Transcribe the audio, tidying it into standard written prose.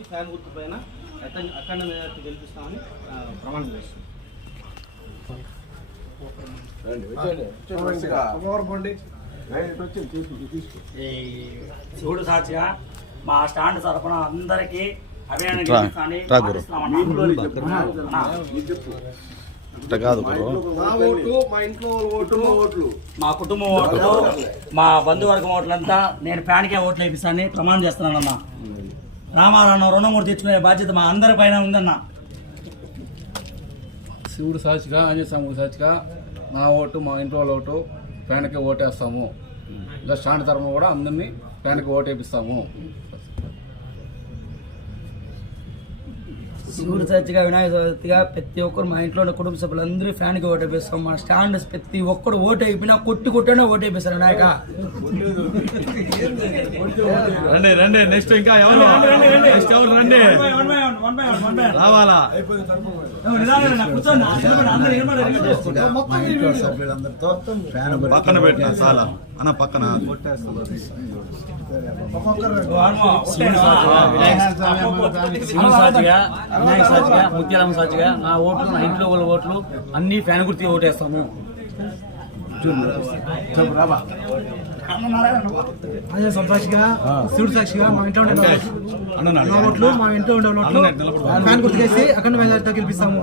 ఇచ్చి ఫ్యాన్ గుర్తు పైన అఖండ మెజారిటీ గెలిపిస్తామని ప్రమాణం చేస్తున్నాం. శివుడు సాక్షిగా మా స్టాండ్ తరఫున అందరికీ అభినందన మా కుటుంబం ఓట్లు మా బంధువర్గం ఓట్లంతా నేను ఫ్యాన్కే ఓట్లు వేపిస్తానని ప్రమాణం చేస్తున్నానన్నా. రామారావు రుణమూర్తి తెచ్చుకునే బాధ్యత మా అందరి పైన ఉందన్న. శివుడు సాక్షిగా ఆంజనేయ స్వామి సాక్షిగా నా ఓటు మా ఇంట్లో వాళ్ళ ఓటు ఫ్యాన్కి ఓటేస్తాము. ఇంకా స్టాండ్ తరఫున కూడా అందరినీ ఫ్యాన్కి ఓటు వేపిస్తాము. శివుడు సాక్షిగా వినాయక చవితిగా ప్రతి ఒక్కరు మా ఇంట్లో ఉన్న కుటుంబ సభ్యులందరూ ఫ్యాన్కి ఓటు వేపిస్తాం. మా స్టాండ్ ప్రతి ఒక్కరు ఓటు అయిపోయినా కొట్టినే ఓటు వేపిస్తారు వినాయక. రండి రండి నెక్స్ట్ ఇంకా ఎవరు నెక్స్ట్ ఎవరు రండి రావాలా పక్కన పెట్టిన చాలా అన్న పక్కన శివుని సాక్షిగా వినాయక సాక్షిగా ముత్యాలమ్మ సాక్షిగా నా ఓట్లు నా ఇంట్లో వాళ్ళ ఓట్లు అన్ని ఫ్యాన్ గుర్తిగా ఓటేస్తాము. సాక్షిగా శివుడు సాక్షిగా మా ఇంట్లో ఉండే ఓట్లు మా ఇంట్లో ఉండే ఓట్లు ఫ్యాన్ గుర్తుకేసి అఖండ మెజారిటీతో గెలిపిస్తాము.